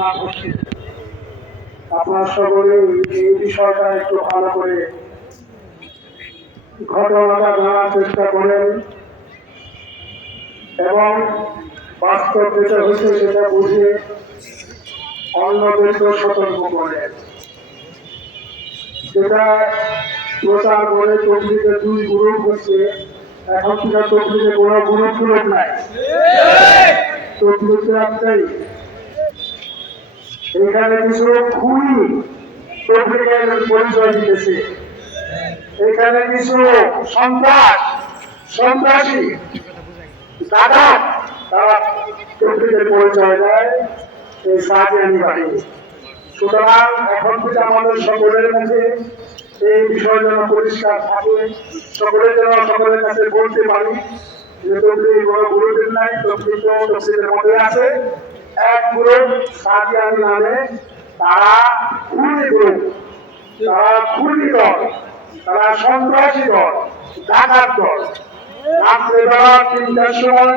না ঘটে। আপনার সকলে এই বিষয়টা একটু ভালো করে ঘটনাটা জানার চেষ্টা করেন এবং বাস্তব যেটা হচ্ছে সেটা বুঝে অন্যদেরকে সতর্ক করেন। যেটা প্রচার করে তবলিগের দুই গ্রুপ হচ্ছে, এখন থেকে তবলিগের কোনো গ্রুপ নাই, তবলিগের একটাই। এখানে কিছু খুনি তবলিগের পরিচয় দিতেছে, এখানে কিছু সন্ত্রাসী দাদা তারা তবলিগের পরিচয় দেয় এই সাদিয়ানি বাহিনী। সুতরাং এখন থেকে আমাদের সকলের কাছে এই বিষয় যেন পরিষ্কার থাকে, সকলের যেন সকলের কাছে বলতে পারি যে তবলিগ বড় গ্রুপের নাই, তবলিগ তফসিলের মধ্যে আছে এক গ্রুপ সাদিয়ানি নামে, তারা খুনি গ্রুপ, তারা খুনি দল, তারা সন্ত্রাসী দল, ডাকাত দল। রাত্রেবেলা ৩টার সময়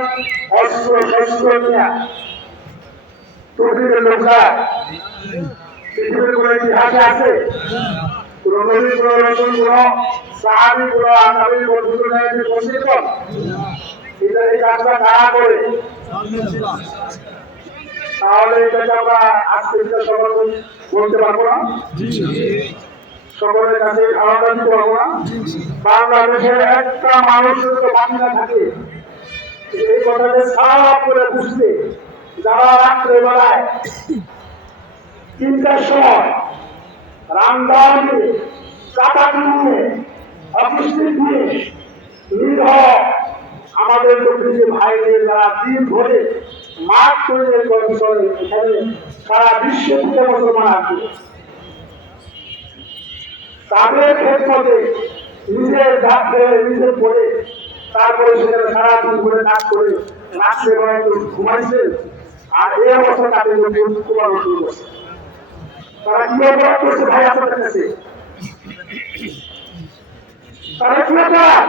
অস্ত্র শস্ত্র নিয়ে তবলিগের লোক যায়। পৃথিবীর কোন ইতিহাসে আছে কোন নবী, কোন রাসূল, কোন সাহাবী, কোন আকাবির বন্ধুদের প্রশিক্ষণ এটা এই কাজটা কারা করে? তাহলে এটাকে আমরা আজকে সকল বলতে পারবো না, সকলের কাছে ধারণা দিতে পারবো না। বাংলাদেশের একটা মানুষ তো বাকি না থাকে এই কথাকে সারা করে বুঝতে, যারা রাত্রে বেলায় ৩টার সময় রামদান কাটা নিয়ে অফিসে দিয়ে নির্ভর আমাদের তবলিগী ভাইদের যারা দিন ধরে মাঠ তৈরি করে এখানে সারা বিশ্ব থেকে মুসলমান আছে, তাদের ক্ষেত্রে নিজের নিজের পড়ে তারপরে সেখানে সারাদিন করে কাজ করে রাত্রে বেলা একটু ঘুমাইছে, আর এই অবস্থা তাদের শুরু করছে। তারা কি অপরাধ করছে ভাই আপনাদের কাছে? তারা কি অপরাধ?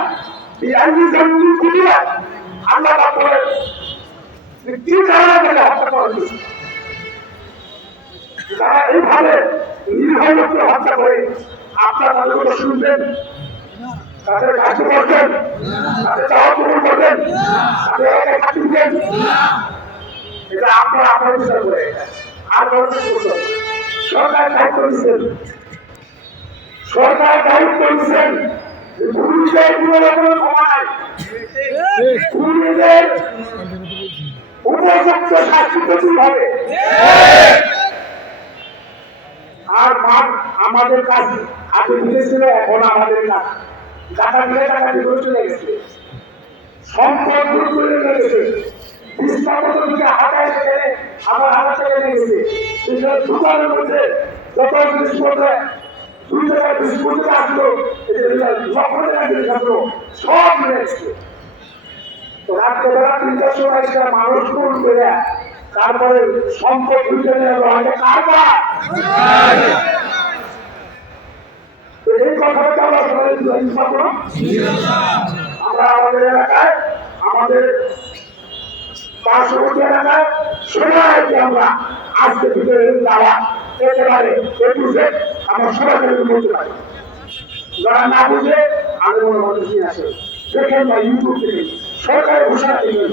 আল্লাহ কি কারণে হত্যা করা হয়েছে? তারা এইভাবে নির্ভয় লোককে হত্যা করে আপনার তাদের কথা শুনবেন, তাদের কাছে করবেন, তাদের চাওয়া পূরণ করবেন, তাদের এলাকায় কাটিবেন, এটা আপনারা আপনার বিচার করে আর করবেন। সরকার দায়িত্ব দিচ্ছেন, সরকার দায়িত্ব দিচ্ছেন খুনিদের পুনরাবৃত্তি কমায়, খুনিদের উপযুক্ত শাস্তি পেতে হবে। আর আমাদের কাজ আগে দিয়েছিল, এখন আমাদের কাজ টাকা দিলে টাকা দিয়ে চলে গেছে, সম্পদ চলে গেছে, হাতায় গেলে আবার হাতা চলে গেছে, দোকানের মধ্যে যত জিনিসপত্র 2 টাকা বিস্কুট আসলো, লক্ষ টাকা জিনিস আসলো, সব মিলে এসছে। তো রাত্রেবেলা 3টার সময় সেটা মানুষ কোন করে তারপরে সম্পদ দুইটা নিয়ে কারবার। এই কথাটা আমরা আমরা আমাদের এলাকায়, আমাদের পার্শ্ববর্তী এলাকায় সবাইকে আমরা আজকে থেকে যাওয়া একেবারে আমরা সবাইকে বলতে পারি। যারা না বুঝে আগে মনে মানুষ নিয়ে আসে, দেখেন বা ইউটিউব থেকে সরকারের ঘোষণা থেকে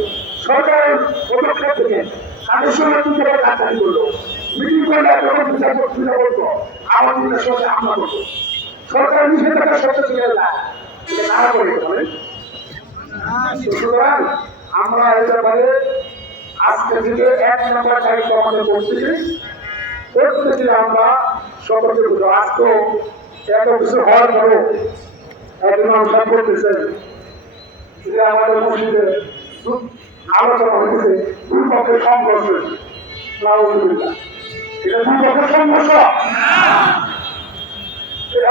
সরকারের পদক্ষেপ থেকে তাদের সঙ্গে তুলতে পারে কাজদারি করলো, মিটিং করলে যখন বিচার করতে বলতো আমার দিনের সঙ্গে আমরা করবো, সরকার নিষেধাজ্ঞা সত্য ছিল না, এটা তারা করে বলেন। সুতরাং আমরা এই ব্যাপারে আজকে থেকে 1 নম্বর দায়িত্ব আমাদের করতেছি আমরা সকলকে বুঝো। আজ তো এত কিছু হওয়ার পরেও একজন সব করতেছেন, সেটা আমাদের মসজিদে আলোচনা হয়েছে 2 পক্ষের সংঘর্ষ, এটা 2 পক্ষের সংঘর্ষ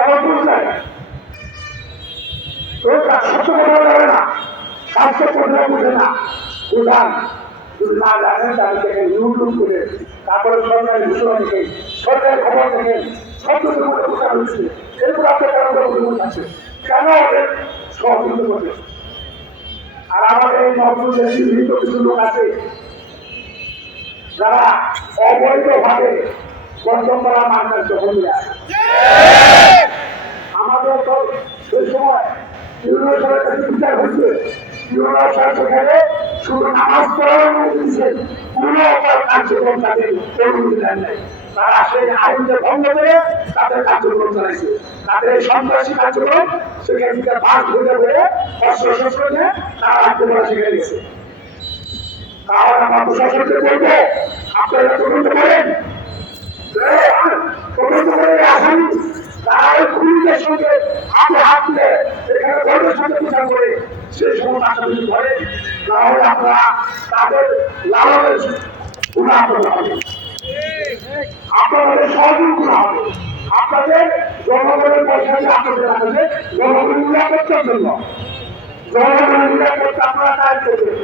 এমন বুঝলেন তো সত্য কথা যাবে না, স্বাস্থ্য কথা বুঝে না, বুঝান যদি না জানেন তাদেরকে ইউটিউব করে তারপরে সরকারি ঘোষণা থেকে সরকারি খবর থেকে সত্য মধ্যে ঘোষণা হচ্ছে, এরপর আপনার কারণ অভিমুখ আছে কেন ওদের সহযোগিতা করবে। আর আমাদের এই মহকুমার কিছু লোক আছে যারা অবৈধভাবে বর্তমানা মার্কার দখল নিয়ে আসে। আমাদের তো সেই সময় ইউনিয়ন সরকারের কাছে বিচার হচ্ছে, ইউনিয়ন সরকার সেখানে শুধু নামাজ পড়ার অনুমতি দিচ্ছে, কোনো কার্যক্রম তাদের অনুমতি দেন নাই। তারা সেই আইনকে ভঙ্গ করে তাদের কার্যক্রম চালাইছে, তাদের সন্ত্রাসী কার্যক্রম সেখান থেকে বাস ধরে হয়ে অস্ত্র শস্ত্র নিয়ে তারা আক্রমণ শিখে গেছে। তাহলে আমার প্রশাসনকে বলবো, আপনারা তদন্ত করেন, তদন্ত করে আসামি তারা ওই খুনিদের সঙ্গে হাতে হাত দিয়ে এখানে গর্বের সঙ্গে বিচার করে সেই সমস্ত আসামি ধরে, তাহলে আপনারা তাদের লালনের গুণা আপনারা হবে, আপনাদের সহযোগ গুণা হবে, আপনাদের জনগণের পয়সা দিয়ে আপনাদের আসলে জনগণের নিরাপত্তার জন্য, জনগণের নিরাপত্তা আপনারা কাজ করবেন।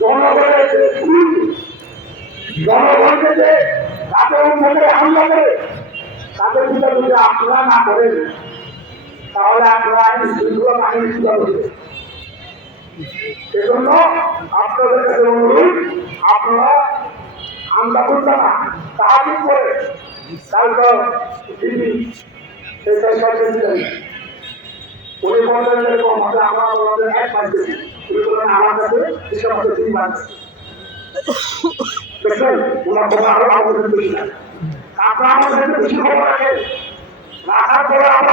জনগণের জনগণকে যে তাদের মধ্যে হামলা করে তাদের বিচার যদি আপনারা না করেন, তাহলে আপনারা আইন শৃঙ্খলা বাহিনী কি করবে? এজন্য আপনাদের কাছে অনুরোধ, আপনারা আন্দোলন না তাহাবিল করে কালকে দিদি সেটাই সরকার দিলেন উনি বললেন এরকম হবে, আমরা বললেন এক মাস বেশি, উনি বললেন আমার কাছে হিসাব হচ্ছে 3 মাস। দেখেন ওনার খবর আরো আমাদের বেশি না, আপনারা আমাদের বেশি খবর রাখেন, রাখার পরে আমরা